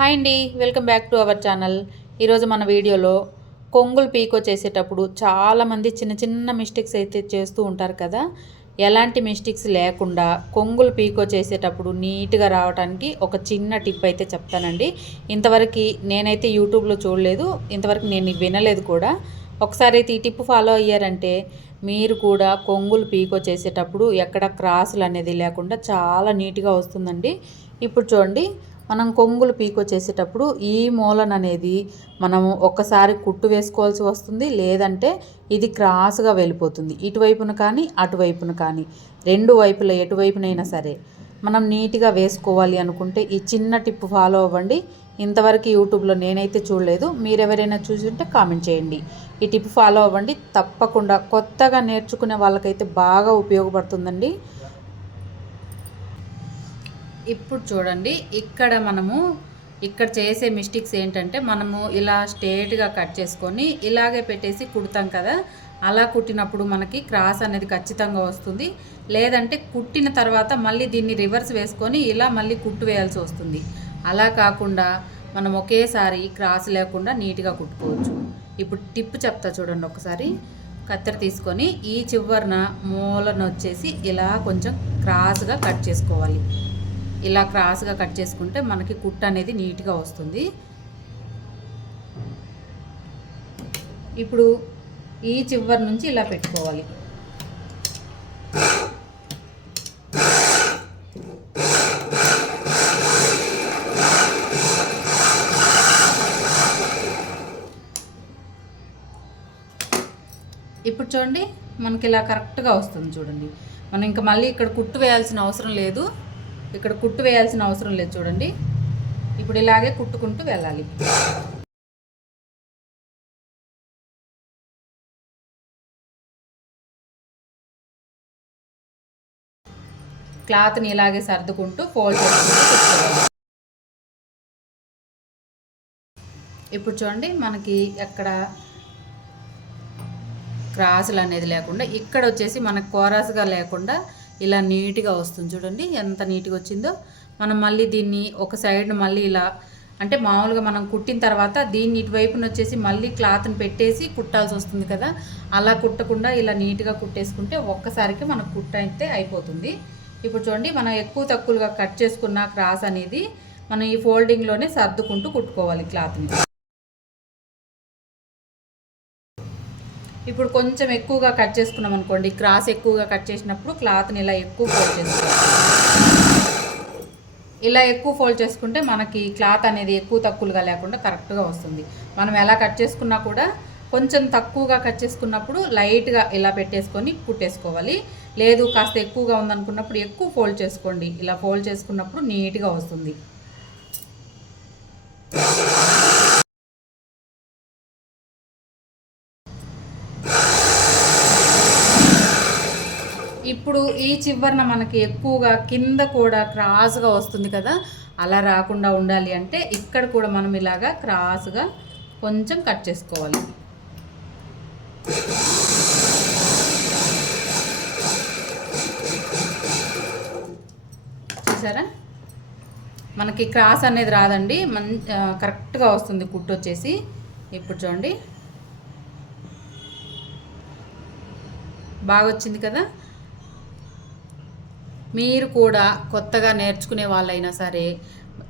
Hi అండి welcome back to our channel. ఈరోజు మన వీడియోలో కొంగులు పీకో చేసేటప్పుడు చాలామంది చిన్న చిన్న మిస్టేక్స్ అయితే చేస్తూ ఉంటారు కదా. ఎలాంటి మిస్టేక్స్ లేకుండా కొంగులు పీకో చేసేటప్పుడు నీట్గా రావడానికి ఒక చిన్న టిప్ అయితే చెప్తానండి. ఇంతవరకు నేనైతే యూట్యూబ్లో చూడలేదు ఇంతవరకు నేను వినలేదు కూడా. ఒకసారి అయితే ఈ టిప్ ఫాలో అయ్యారంటే మీరు కూడా కొంగులు పీకో చేసేటప్పుడు ఎక్కడ క్రాసులు అనేది లేకుండా చాలా నీట్గా వస్తుందండి. ఇప్పుడు చూడండి మనం కొంగులు పీకొచ్చేసేటప్పుడు ఈ మూలన అనేది మనము ఒక్కసారి కుట్టు వేసుకోవాల్సి వస్తుంది. లేదంటే ఇది క్రాస్గా వెళ్ళిపోతుంది. ఇటువైపున కానీ అటువైపున కానీ. రెండు వైపుల ఎటువైపునైనా సరే. మనం నీట్గా వేసుకోవాలి అనుకుంటే ఈ చిన్న టిప్ ఫాలో అవ్వండి. ఇంతవరకు యూట్యూబ్లో నేనైతే చూడలేదు. మీరు ఎవరైనా చూసి ఉంటే కామెంట్ చేయండి. ఈ టిప్ ఫాలో అవ్వండి. తప్పకుండా కొత్తగా నేర్చుకునే వాళ్ళకైతే బాగా ఉపయోగపడుతుందండి. ఇప్పుడు చూడండి ఇక్కడ మనము ఇక్కడ చేసే మిస్టేక్స్ ఏంటంటే మనము ఇలా స్ట్రేట్గా కట్ చేసుకొని ఇలాగే పెట్టేసి కుడతాం కదా అలా కుట్టినప్పుడు మనకి క్రాస్ అనేది ఖచ్చితంగా వస్తుంది. లేదంటే కుట్టిన తర్వాత మళ్ళీ దీన్ని రివర్స్ వేసుకొని ఇలా మళ్ళీ కుట్టు వేయాల్సి వస్తుంది. అలా కాకుండా మనం ఒకేసారి క్రాస్ లేకుండా నీట్గా కుట్టుకోవచ్చు. ఇప్పుడు టిప్ చెప్తా చూడండి ఒకసారి. కత్తెర తీసుకొని ఈ చివరన మూలను వచ్చేసి ఇలా కొంచెం క్రాస్గా కట్ చేసుకోవాలి. ఇలా క్రాస్గా కట్ చేసుకుంటే మనకి కుట్ అనేది నీట్గా వస్తుంది. ఇప్పుడు ఈ చివరి నుంచి ఇలా పెట్టుకోవాలి. ఇప్పుడు చూడండి మనకి ఇలా కరెక్ట్గా వస్తుంది చూడండి. మనం ఇంకా మళ్ళీ ఇక్కడ కుట్టు వేయాల్సిన అవసరం లేదు. ఇక్కడ కుట్టు వేయాల్సిన అవసరం లేదు చూడండి. ఇప్పుడు ఇలాగే కుట్టుకుంటూ వెళ్ళాలి. క్లాత్ని ఇలాగే సర్దుకుంటూ ఫోల్డ్ చేసుకుంటూ ఇప్పుడు చూడండి మనకి ఎక్కడ క్రాసులు అనేది లేకుండా ఇక్కడ వచ్చేసి మనకు కోరాసుగా లేకుండా ఇలా నీట్గా వస్తుంది. చూడండి ఎంత నీట్గా వచ్చిందో. మనం మళ్ళీ దీన్ని ఒక సైడ్ మళ్ళీ ఇలా అంటే మామూలుగా మనం కుట్టిన తర్వాత దీన్ని ఇటువైపున వచ్చేసి మళ్ళీ క్లాత్ని పెట్టేసి కుట్టాల్సి వస్తుంది కదా. అలా కుట్టకుండా ఇలా నీట్గా కుట్టేసుకుంటే ఒక్కసారికి మనకు కుట్ట అయితే అయిపోతుంది. ఇప్పుడు చూడండి మనం ఎక్కువ తక్కువగా కట్ చేసుకున్న క్రాస్ అనేది మనం ఈ ఫోల్డింగ్లోనే సర్దుకుంటూ కుట్టుకోవాలి క్లాత్ని. ఇప్పుడు కొంచెం ఎక్కువగా కట్ చేసుకున్నాం అనుకోండి క్రాస్ ఎక్కువగా కట్ చేసినప్పుడు క్లాత్ని ఇలా ఎక్కువ ఫోల్డ్ చేసుకోవాలి. ఇలా ఎక్కువ ఫోల్డ్ చేసుకుంటే మనకి క్లాత్ అనేది ఎక్కువ తక్కువగా లేకుండా కరెక్ట్గా వస్తుంది. మనం ఎలా కట్ చేసుకున్నా కూడా కొంచెం తక్కువగా కట్ చేసుకున్నప్పుడు లైట్గా ఇలా పెట్టేసుకొని కుట్టేసుకోవాలి. లేదు కాస్త ఎక్కువగా ఉందనుకున్నప్పుడు ఎక్కువ ఫోల్డ్ చేసుకోండి. ఇలా ఫోల్డ్ చేసుకున్నప్పుడు నీట్గా వస్తుంది. ఇప్పుడు ఈ చివరన మనకి ఎక్కువగా కింద కూడా క్రాస్గా వస్తుంది కదా అలా రాకుండా ఉండాలి అంటే ఇక్కడ కూడా మనం ఇలాగా క్రాస్గా కొంచెం కట్ చేసుకోవాలి. చూసారా? మనకి క్రాస్ అనేది రాదండి మన్ కరెక్ట్గా వస్తుంది కుట్టు వచ్చేసి. ఇప్పుడు చూడండి. బాగా వచ్చింది కదా? మీరు కూడా కొత్తగా నేర్చుకునే వాళ్ళైనా సరే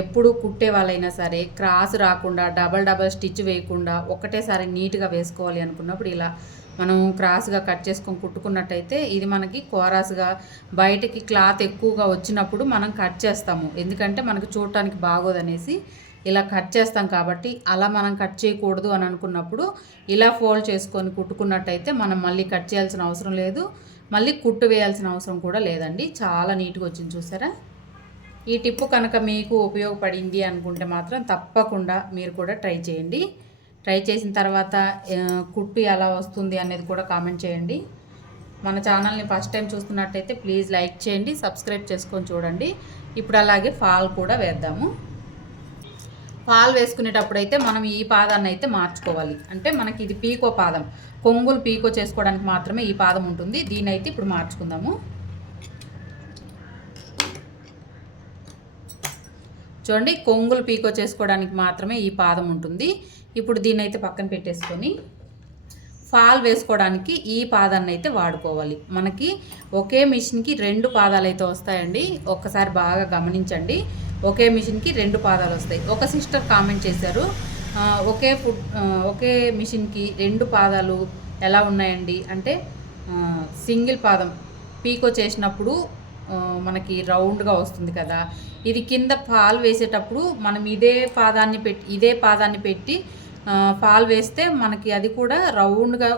ఎప్పుడు కుట్టే వాళ్ళైనా సరే క్రాస్ రాకుండా డబల్ డబల్ స్టిచ్ వేయకుండా ఒకటేసారి నీట్గా వేసుకోవాలి అనుకున్నప్పుడు ఇలా మనం క్రాస్గా కట్ చేసుకొని కుట్టుకున్నట్టయితే ఇది మనకి కోరాస్గా బయటకి క్లాత్ ఎక్కువగా వచ్చినప్పుడు మనం కట్ చేస్తాము. ఎందుకంటే మనకు చూడటానికి బాగోదనేసి ఇలా కట్ చేస్తాం కాబట్టి అలా మనం కట్ చేయకూడదు అని అనుకున్నప్పుడు ఇలా ఫోల్డ్ చేసుకొని కుట్టుకున్నట్టయితే మనం మళ్ళీ కట్ చేయాల్సిన అవసరం లేదు. మళ్ళీ కుట్టు వేయాల్సిన అవసరం కూడా లేదండి. చాలా నీట్గా వచ్చింది చూసారా? ఈ టిప్పు కనుక మీకు ఉపయోగపడింది అనుకుంటే మాత్రం తప్పకుండా మీరు కూడా ట్రై చేయండి. ట్రై చేసిన తర్వాత కుట్టు ఎలా వస్తుంది అనేది కూడా కామెంట్ చేయండి. మన ఛానల్ని ఫస్ట్ టైం చూస్తున్నట్టయితే ప్లీజ్ లైక్ చేయండి సబ్స్క్రైబ్ చేసుకొని చూడండి. ఇప్పుడు అలాగే ఫాల్ కూడా వేద్దాము. పాలు వేసుకునేటప్పుడు అయితే మనం ఈ పాదాన్ని అయితే మార్చుకోవాలి. అంటే మనకి ఇది పీకో పాదం. కొంగులు పీకో చేసుకోవడానికి మాత్రమే ఈ పాదం ఉంటుంది. దీని అయితే ఇప్పుడు మార్చుకుందాము. చూడండి కొంగులు పీకో చేసుకోవడానికి మాత్రమే ఈ పాదం ఉంటుంది. ఇప్పుడు దీన్ని అయితే పక్కన పెట్టేసుకొని ఫాల్ వేసుకోవడానికి ఈ పాదాన్ని అయితే వాడుకోవాలి. మనకి ఒకే మిషన్కి రెండు పాదాలు అయితే వస్తాయండి. ఒక్కసారి బాగా గమనించండి. ఒకే మిషన్కి రెండు పాదాలు వస్తాయి. ఒక సిస్టర్ కామెంట్ చేశారు ఒకే ఫుడ్ ఒకే మిషన్కి రెండు పాదాలు ఎలా ఉన్నాయండి? అంటే సింగిల్ పాదం పీకో చేసినప్పుడు మనకి రౌండ్గా వస్తుంది కదా. ఇది కింద ఫాల్ వేసేటప్పుడు మనం ఇదే పాదాన్ని పెట్టి ఇదే పాదాన్ని పెట్టి ఫాల్ వేస్తే మనకి అది కూడా రౌండ్గా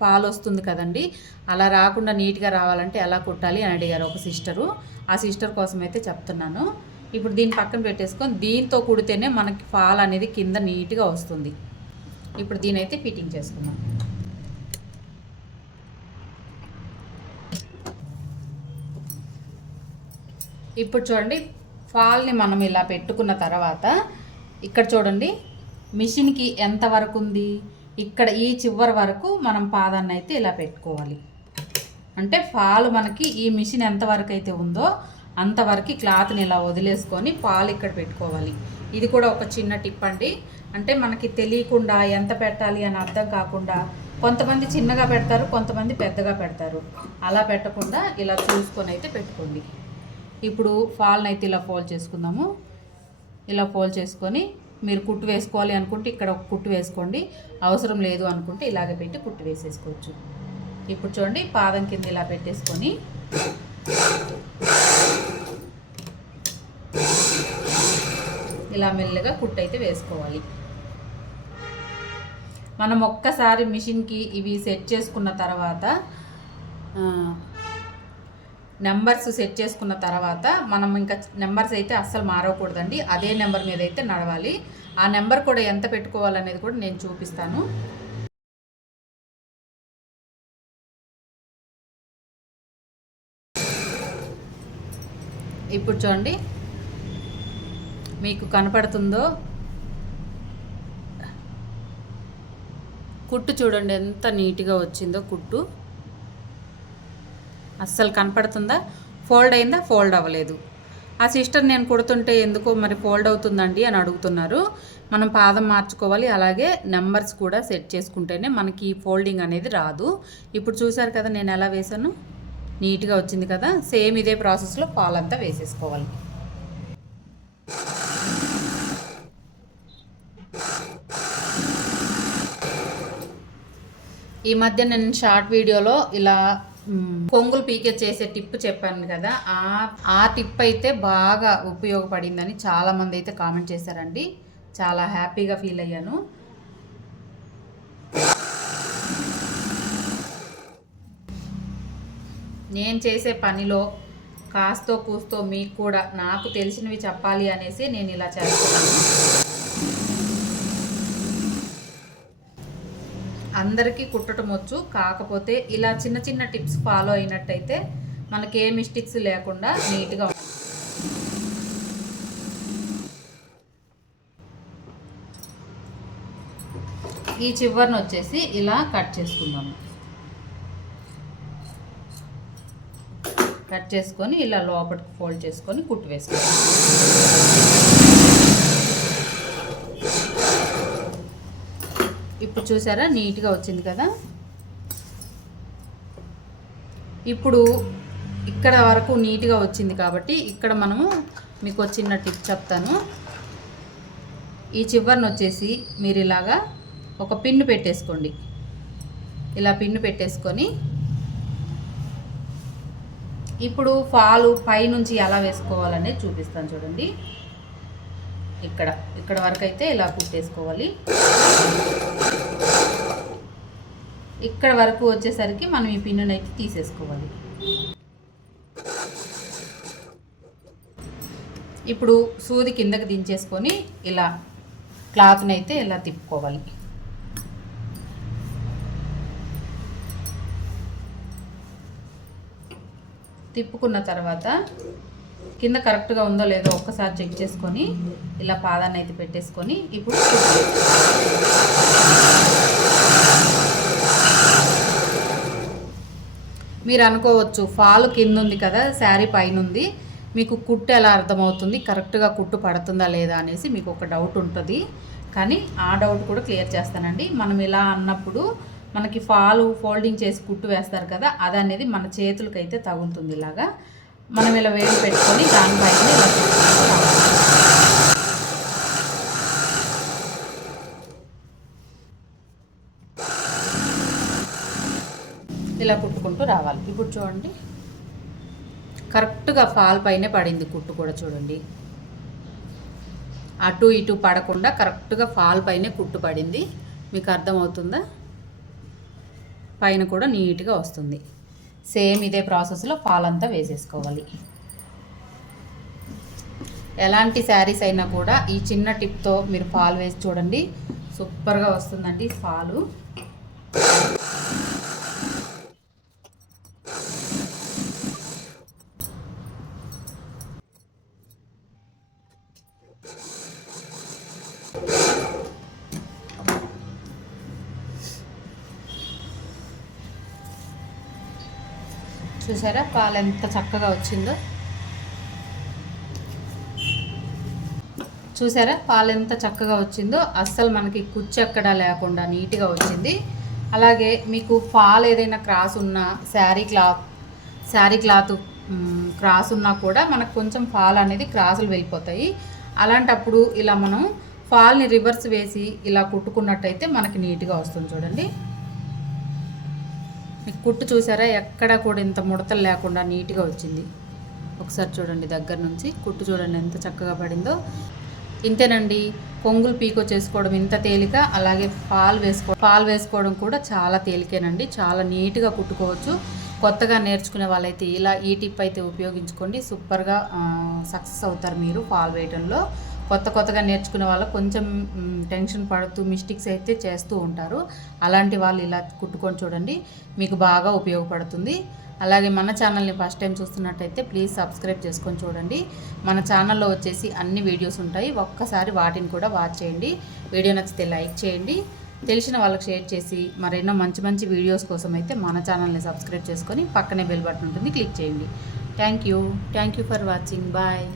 ఫాల్ వస్తుంది కదండి. అలా రాకుండా నీట్గా రావాలంటే ఎలా కుట్టాలి అని అడిగారు ఒక సిస్టరు. ఆ సిస్టర్ కోసం అయితే చెప్తున్నాను. ఇప్పుడు దీన్ని పక్కన పెట్టేసుకొని దీంతో కుడితేనే మనకి ఫాల్ అనేది కింద నీట్గా వస్తుంది. ఇప్పుడు దీని అయితే ఫిట్టింగ్ చేసుకుందాం. ఇప్పుడు చూడండి ఫాల్ని మనం ఇలా పెట్టుకున్న తర్వాత ఇక్కడ చూడండి మిషన్కి ఎంత వరకు ఉంది? ఇక్కడ ఈ చివరి వరకు మనం పాదాన్ని అయితే ఇలా పెట్టుకోవాలి. అంటే ఫాల్ మనకి ఈ మిషన్ ఎంత వరకు అయితే ఉందో అంతవరకు క్లాత్ని ఇలా వదిలేసుకొని పాలు ఇక్కడ పెట్టుకోవాలి. ఇది కూడా ఒక చిన్న టిప్ అండి. అంటే మనకి తెలియకుండా ఎంత పెట్టాలి అని అర్థం కాకుండా కొంతమంది చిన్నగా పెడతారు కొంతమంది పెద్దగా పెడతారు. అలా పెట్టకుండా ఇలా చూసుకొని అయితే పెట్టుకోండి. ఇప్పుడు ఫాల్ని అయితే ఇలా ఫోల్డ్ చేసుకుందాము. ఇలా ఫోల్డ్ చేసుకొని మీరు కుట్టు వేసుకోవాలి అనుకుంటే ఇక్కడ ఒక కుట్టు వేసుకోండి. అవసరం లేదు అనుకుంటే ఇలాగే పెట్టి కుట్టు వేసేసుకోవచ్చు. ఇప్పుడు చూడండి పాదం కింద ఇలా పెట్టేసుకొని ఇలా మెల్లగా కుట్టు అయితే వేసుకోవాలి. మనం ఒక్కసారి మిషన్కి ఇవి సెట్ చేసుకున్న తర్వాత నెంబర్స్ సెట్ చేసుకున్న తర్వాత మనం ఇంకా నెంబర్స్ అయితే అస్సలు మారకూడదండి. అదే నెంబర్ మీద అయితే నడవాలి. ఆ నెంబర్ కూడా ఎంత పెట్టుకోవాలనేది కూడా నేను చూపిస్తాను. ఇప్పుడు చూడండి. మీకు కనపడుతుందో? కుట్టు చూడండి ఎంత నీట్గా వచ్చిందో కుట్టు. అస్సలు కనపడుతుందా? ఫోల్డ్ అయిందా? ఫోల్డ్ అవ్వలేదు. ఆ సిస్టర్ నేను కుడుతుంటే ఎందుకో మరి ఫోల్డ్ అవుతుందండి అని అడుగుతున్నారు. మనం పాదం మార్చుకోవాలి అలాగే నెంబర్స్ కూడా సెట్ చేసుకుంటేనే మనకి ఫోల్డింగ్ అనేది రాదు. ఇప్పుడు చూసారు కదా నేను ఎలా వేసాను నీట్గా వచ్చింది కదా సేమ్ ఇదే ప్రాసెస్లో పాలంతా వేసేసుకోవాలి. ఈ మధ్య నేను షార్ట్ వీడియోలో ఇలా కొంగులు పీకే చేసే టిప్ చెప్పాను కదా ఆ ఆ టిప్ అయితే బాగా ఉపయోగపడిందని చాలా మంది అయితే కామెంట్ చేశారండి. చాలా హ్యాపీగా ఫీల్ అయ్యాను. నేను చేసే పనిలో కాస్తో కూస్తో మీకు కూడా నాకు తెలిసినవి చెప్పాలి అనేసి నేను ఇలా చేస్తాను. అందరికీ కుట్టడం వచ్చు. కాకపోతే ఇలా చిన్న చిన్న టిప్స్ ఫాలో అయినట్టయితే మనకి ఏ మిస్టేక్స్ లేకుండా నీట్గా ఉంటుంది ఈ చివరిని వచ్చేసి ఇలా కట్ చేసుకుందాము. కట్ చేసుకొని ఇలా లోపలికి ఫోల్డ్ చేసుకొని కుట్టు వేసుకోవాలి ఇప్పుడు చూసారా? నీట్గా వచ్చింది కదా? ఇప్పుడు ఇక్కడ వరకు నీట్గా వచ్చింది కాబట్టి ఇక్కడ మనము మీకు వచ్చిన టిప్ చెప్తాను. ఈ చివరిని వచ్చేసి మీరు ఇలాగా ఒక పిన్ను పెట్టేసుకోండి. ఇలా పిన్ను పెట్టేసుకొని ఇప్పుడు ఫాలు పైనుంచి ఎలా వేసుకోవాలనేది చూపిస్తాను చూడండి. ఇక్కడ ఇక్కడ వరకు అయితే ఇలా కుట్టేసుకోవాలి. ఇక్కడ వరకు వచ్చేసరికి మనం ఈ పిన్నునైతే తీసేసుకోవాలి. ఇప్పుడు సూది కిందకి దించేసుకొని ఇలా క్లాత్ని అయితే ఇలా తిప్పుకోవాలి. తిప్పుకున్న తర్వాత కింద కరెక్ట్గా ఉందో లేదో ఒక్కసారి చెక్ చేసుకొని ఇలా పాదాన్ని అయితే పెట్టేసుకొని ఇప్పుడు మీరు అనుకోవచ్చు ఫాల్ కింద ఉంది కదా శారీ పైన ఉంది మీకు కుట్టు ఎలా అర్థమవుతుంది? కరెక్ట్గా కుట్టు పడుతుందా లేదా అనేసి మీకు ఒక డౌట్ ఉంటుంది. కానీ ఆ డౌట్ కూడా క్లియర్ చేస్తానండి. మనం ఇలా అన్నప్పుడు మనకి ఫాలు ఫోల్డింగ్ చేసి కుట్టు వేస్తారు కదా అది అనేది మన చేతులకైతే తగులుతుంది ఇలాగా. మనం ఇలా వేడి పెట్టుకొని దానిపైన ఇలా ఇలా కుట్టుకుంటూ రావాలి. ఇప్పుడు చూడండి. కరెక్ట్గా ఫాల్ పైనే పడింది కుట్టు కూడా చూడండి. అటు ఇటు పడకుండా కరెక్ట్గా ఫాల్ పైనే కుట్టు పడింది. మీకు అర్థమవుతుందా? పైన కూడా నీట్గా వస్తుంది. సేమ్ ఇదే ప్రాసెస్లో ఫాల్ అంతా వేసేసుకోవాలి. ఎలాంటి శారీస్ అయినా కూడా ఈ చిన్న టిప్తో మీరు ఫాల్ వేసి చూడండి. సూపర్గా వస్తుందండి ఫాలు. చూసారా? పాలు ఎంత చక్కగా వచ్చిందో? చూసారా? పాలు ఎంత చక్కగా వచ్చిందో? అస్సలు మనకి కుచ్చు లేకుండా నీట్గా వచ్చింది. అలాగే మీకు పాలు ఏదైనా క్రాస్ ఉన్నా sari cloth sari cloth cross ఉన్నా కూడా మనకు కొంచెం ఫాల్ అనేది క్రాసులు వెళ్ళిపోతాయి. అలాంటప్పుడు ఇలా మనం ఫాల్ని రివర్స్ వేసి ఇలా కుట్టుకున్నట్టయితే మనకి నీట్గా వస్తుంది చూడండి. మీకు కుట్టు చూసారా? ఎక్కడ కూడా ఇంత ముడతలు లేకుండా నీట్గా వచ్చింది. ఒకసారి చూడండి దగ్గర నుంచి. కుట్టు చూడండి ఎంత చక్కగా పడిందో. ఇంతేనండి పొంగులు పీకో చేసుకోవడం ఇంత తేలిక అలాగే పాలు వేసుకో పాలు వేసుకోవడం కూడా చాలా తేలికేనండి. చాలా నీట్గా కుట్టుకోవచ్చు. కొత్తగా నేర్చుకునే వాళ్ళైతే ఇలా ఈ టిప్ అయితే ఉపయోగించుకోండి. సూపర్గా సక్సెస్ అవుతారు మీరు పాలు వేయడంలో కొత్త కొత్తగా నేర్చుకునే వాళ్ళు కొంచెం టెన్షన్ పడుతూ మిస్టేక్స్ అయితే చేస్తూ ఉంటారు. అలాంటి వాళ్ళు ఇలా కుట్టుకొని చూడండి మీకు బాగా ఉపయోగపడుతుంది. అలాగే మన ఛానల్ని ఫస్ట్ టైం చూస్తున్నట్టయితే ప్లీజ్ సబ్స్క్రైబ్ చేసుకొని చూడండి. మన ఛానల్లో వచ్చేసి అన్ని వీడియోస్ ఉంటాయి. ఒక్కసారి వాటిని కూడా వాచ్ చేయండి. వీడియో నచ్చితే లైక్ చేయండి. తెలిసిన వాళ్ళకి షేర్ చేసి మరెన్నో మంచి మంచి వీడియోస్ కోసం అయితే మన ఛానల్ని సబ్స్క్రైబ్ చేసుకొని పక్కనే బెల్ బటన్ ఉంటుంది క్లిక్ చేయండి. Thank you. Thank you for watching. Bye.